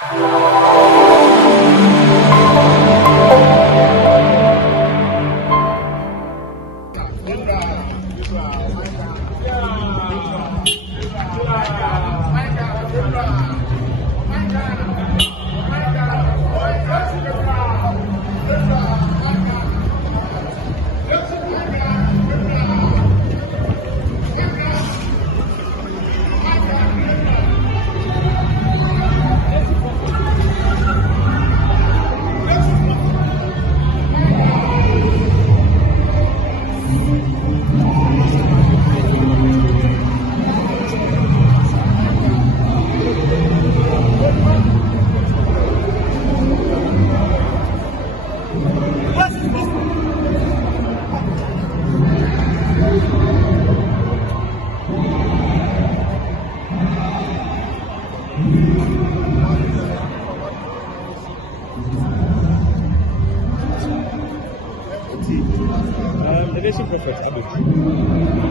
The nation prophet, Abu.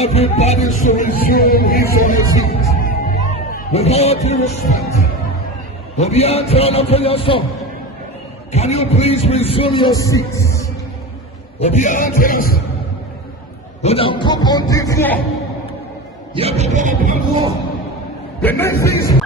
Everybody should resume his or her seat. With all due respect, with the answer for your song, can you please resume your seats? With the answer, with a cup on the floor, you have to go up on the floor. The next thing is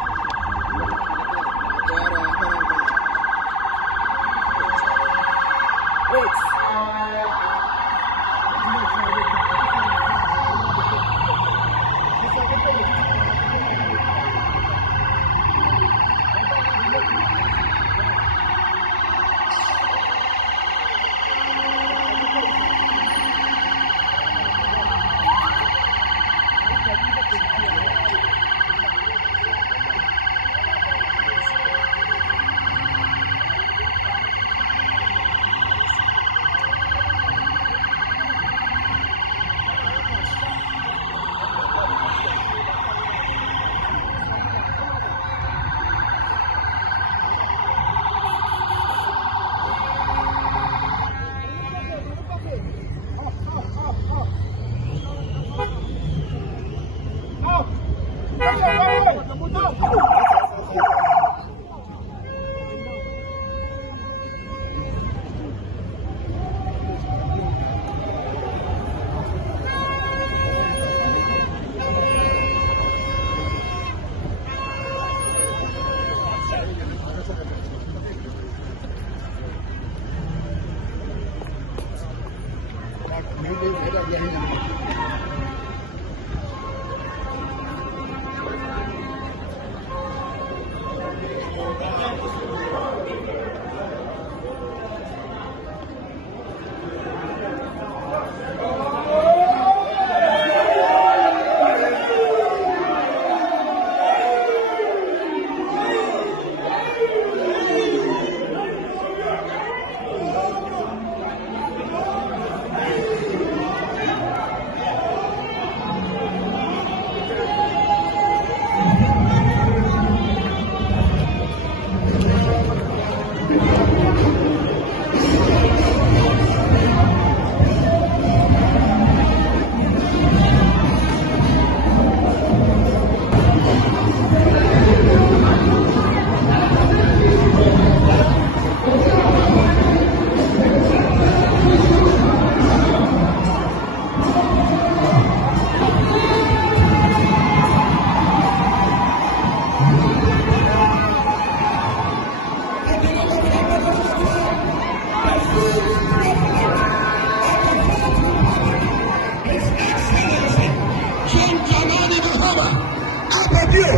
Abadie,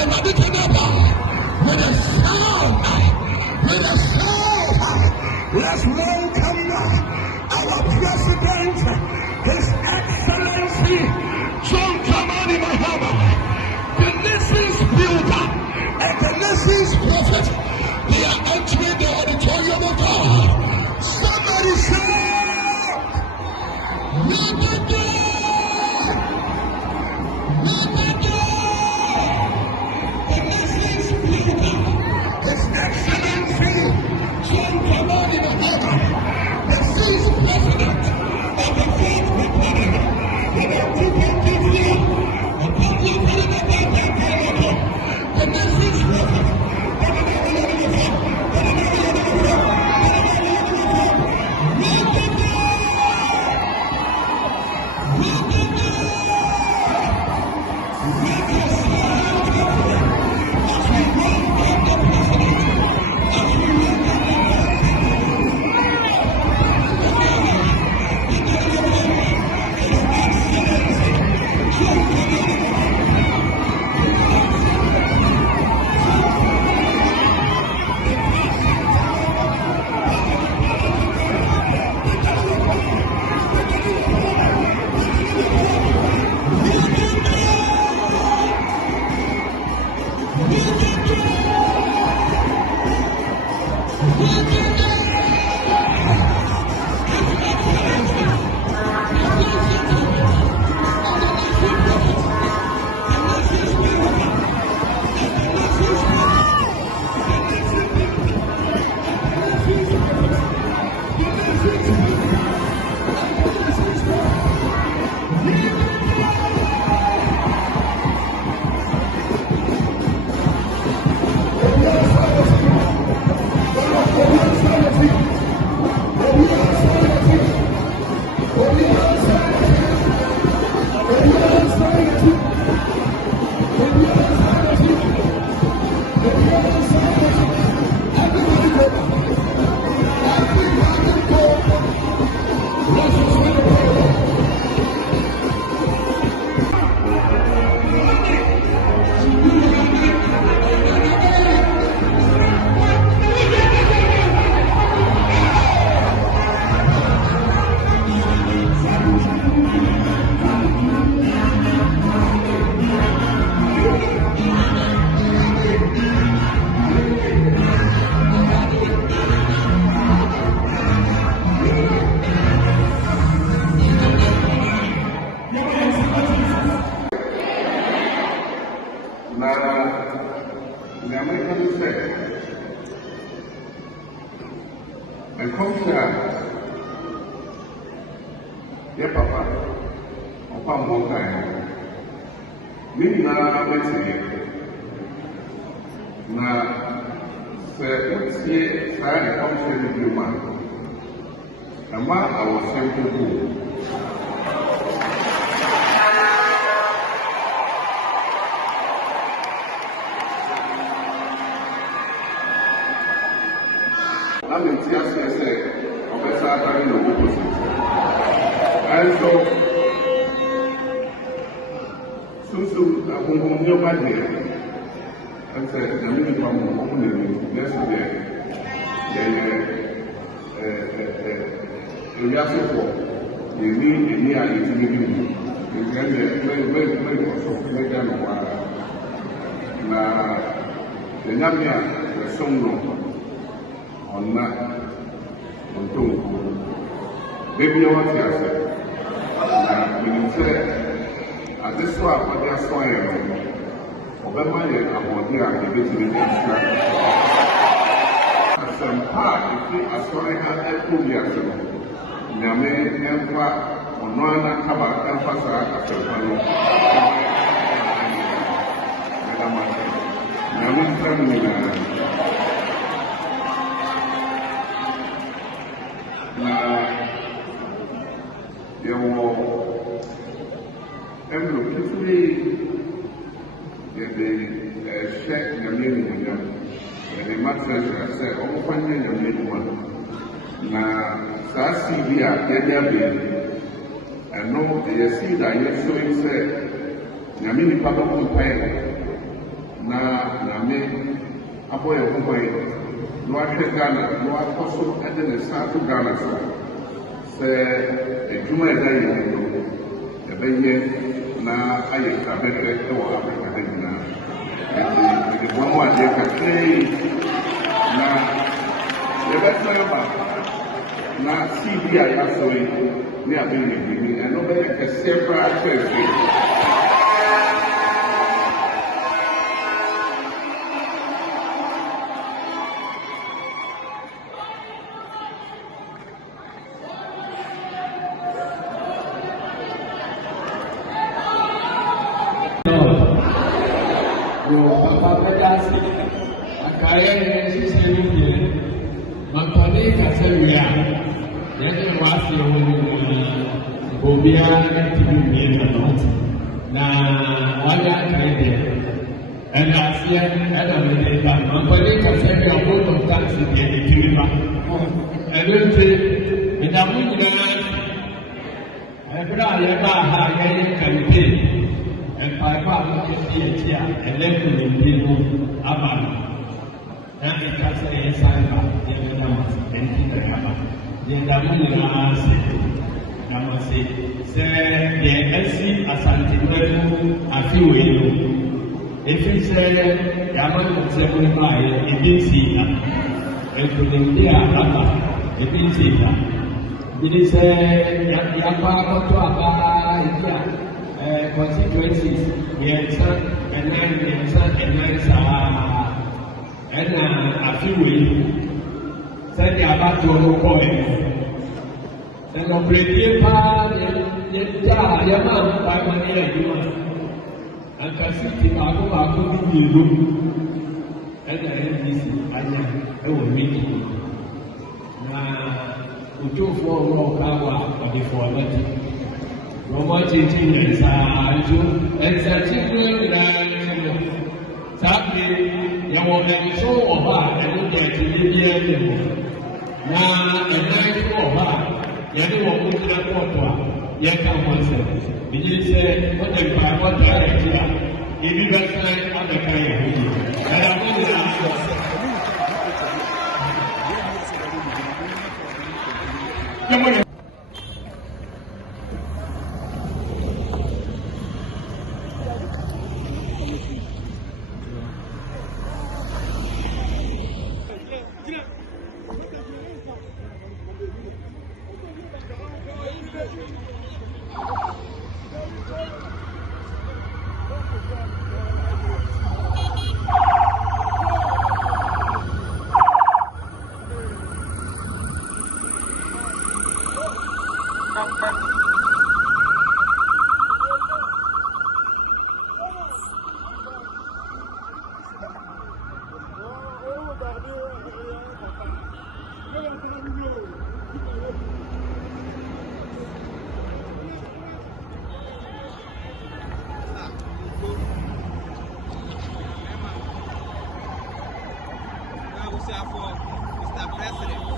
Emadi Kanaba, with a sound, let's welcome our President, His Excellency, John Dramani Mahama, the nation's builder and the nation's prophet. They are entering the auditorium of God. Somebody shout, Nabada! Nabada! The nation's builder, His Excellency, John Dramani Mahama, the sixth president of the fourth republic, the nation's prophet. And come here, dear Papa, Opambour, me now waiting. Now, let's see, I come to you, man. And ma, I was sent to you. I'm in tears, I say, of a Saturday in the opposite. And so, I'm going to go back here. And said, I'm going to come home yesterday. We asked for the need to be given. The very also made them a while. Now, the Namia, the song on that, untold. Baby, I want to say, when you say, at this one, what they are saying, Obama yɛ abɔde a yɛbɛtumi de asra. Asɛmpa a ɛfi asɔre ha ɛkɔ wiase no, Nyame ɛmfa ɔno ara kaba ɛmfa saa asɛmpa no. Nyame nsɛm nyinaa. Na yɛwɔ ɛmlo ketewa check Nyame Munyam, the matter said, oh, one Nyame one. Now, Sassi, and no, the seed I yet showing said, Nyame nipa bɛbɔ mpaeɛ na Nyame abɔ yɛn ho ban na wahwɛ Ghana na wakɔ so de ne nsa ato Ghana so sɛ adwuma ɛda yɛn no yɛbɛyɛ na ayɛ kabɛhwɛ wɔ Afrika ha nyinaa. Mede bɔ ho adeɛ kakrai na yɛbɛtena ba na TV a yɛasɔ yi ne abɛn yɛbimi ɛno bɛyɛ kɛseɛ koraa kyerɛ Asante constituencies, and a few weeks, said they are about to go and operate Yaman by money and Cassidy Baku in the room and the NDC. I will meet you. Now, we took for walk our before that. No more teaching and such sadly, you will never show of her and get to the now, a night of her, you will put that water, yet come one sentence. Did you say, what the power director? If you got time on the kind and I'm going to ask you. For Mr. President.